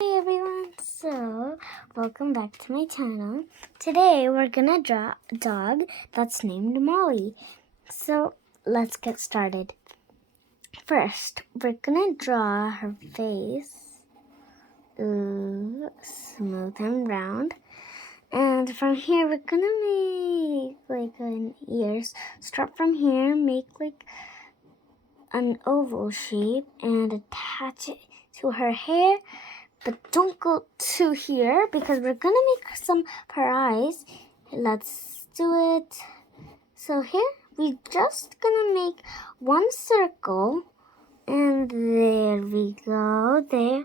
Hey everyone, so welcome back to my channel. Today we're gonna draw a dog that's named Molly. So let's get started. First, we're gonna draw her face. Smooth and round. And from here we're gonna make like an ears. Start from here, make like an oval shape and attach it to her hair. But don't go to here because we're gonna make some of her eyes. Let's do it. So here we just gonna make one circle, and there we go. There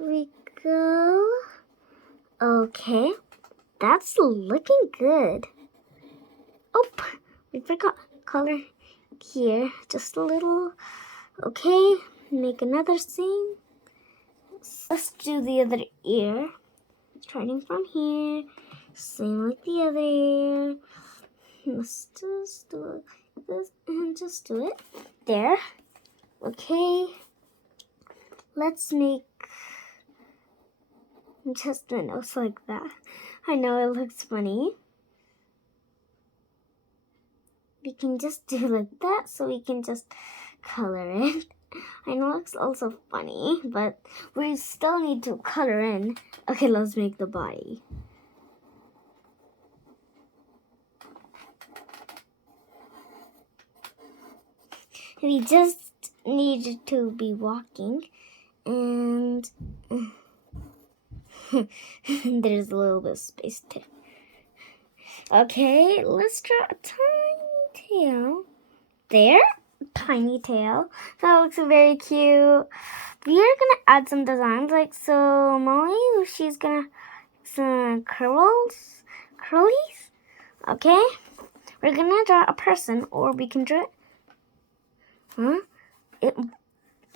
we go. Okay, that's looking good. Oh, we forgot color here. Just a little. Okay, make another scene. Let's do the other ear. Starting from here, same like the other ear. Let's just do this and just do it there. Okay, let's make just a nose like that. I know it looks funny. We can just do like that, so we can just color it. I know it's also funny, but we still need to color in. Okay, let's make the body. We just need to be walking, and there's a little bit of space too. Okay, let's draw a tiny tail. There, tiny tail. That looks very cute. We are gonna add some designs, like so. Molly, she's gonna some curlies. Okay, we're gonna draw a person, or we can draw it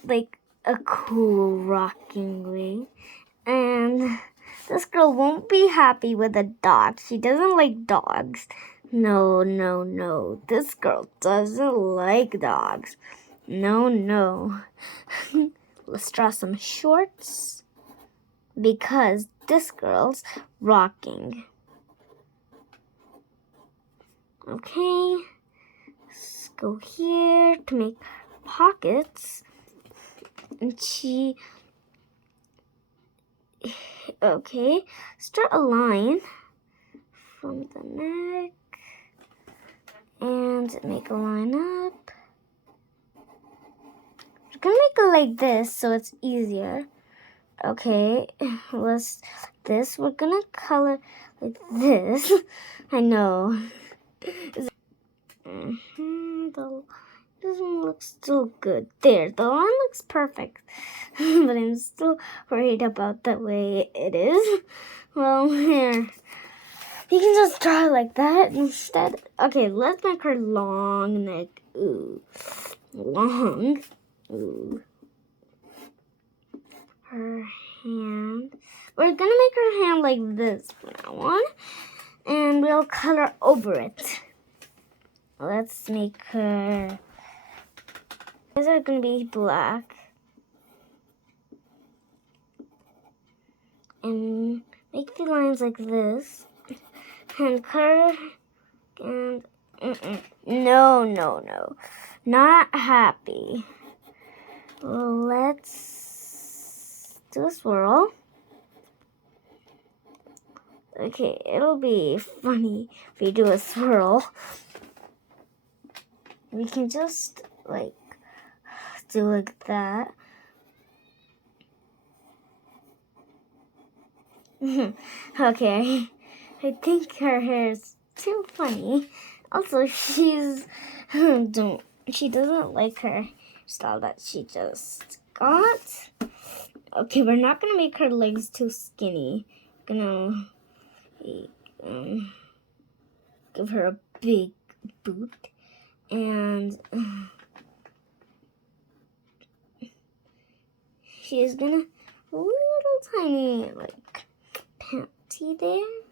like a cool rocking way. And this girl won't be happy with a dog. She doesn't like dogs. No. This girl doesn't like dogs. No. Let's draw some shorts because this girl's rocking. Okay. Let's go here to make pockets. And okay, start a line from the neck and make a line up. We're gonna make it like this so it's easier. Okay, we're gonna color like this. I know. This one looks still good. There, the line looks perfect. But I'm still worried about the way it is. Well, here. You can just draw it like that instead. Okay, let's make her long neck. Ooh. Long. Ooh. Her hand. We're gonna make her hand like this from now on. And we'll color over it. Let's make her... These are gonna be black. And make the lines like this. And color and no. Not happy. Let's do a swirl. Okay, it'll be funny if we do a swirl. We can just like do like that. Okay, I think her hair is too funny. Also, she doesn't like her style that she just got. Okay, we're not gonna make her legs too skinny. We're gonna give her a big boot, and she's gonna little tiny like panty there,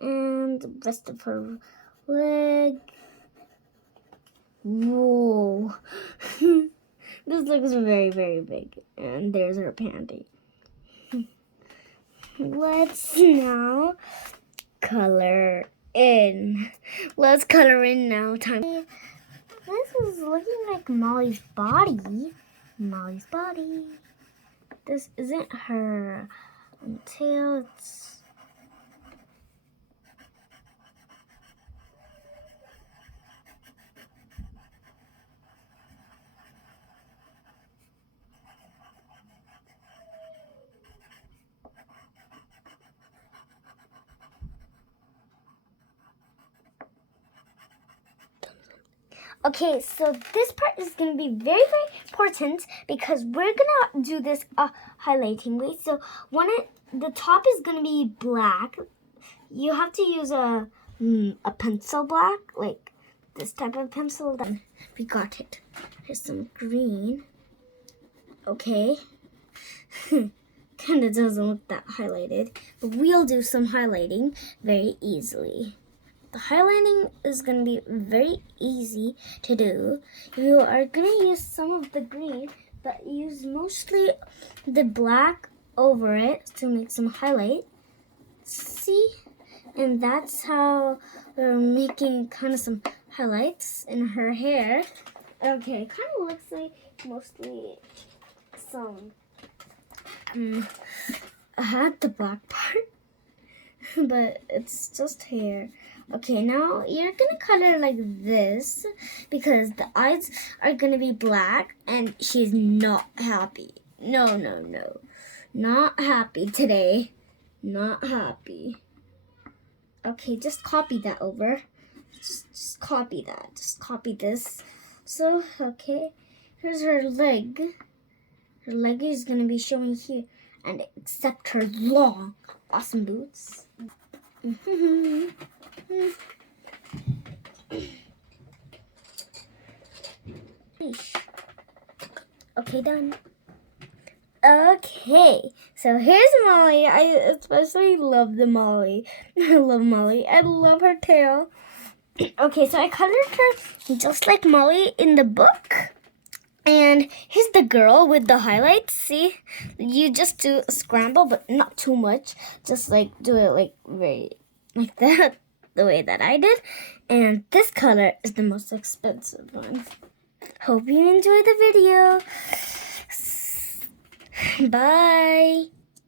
and the rest of her leg. Whoa. This looks very, very big. And there's her panty. let's now color in. Let's color in now. Time. This is looking like Molly's body. Molly's body. This isn't her tail. It's okay, so this part is going to be very, very important because we're going to do this highlighting way. So the top is going to be black. You have to use a pencil black, like this type of pencil. Then we got it. Here's some green. Okay. Kind of doesn't look that highlighted, but we'll do some highlighting very easily. The highlighting is going to be very easy to do. You are going to use some of the green, but use mostly the black over it to make some highlight. See? And that's how we're making kind of some highlights in her hair. Okay, it kind of looks like mostly some... I had the black part, but it's just hair. Okay, now you're gonna color like this because the eyes are gonna be black and she's not happy. No. Not happy today. Not happy. Okay, just copy that over. Just copy that. Just copy this. So, okay, here's her leg. Her leg is gonna be showing here, and except her long, awesome boots. Okay, done. Okay, so here's Molly. I especially love the Molly. I love Molly. I love her tail. Okay, so I colored her just like Molly in the book. And here's the girl with the highlights. See, you just do a scramble, but not too much. Just like do it like very like that, the way that I did. And this color is the most expensive one. Hope you enjoyed the video. Bye.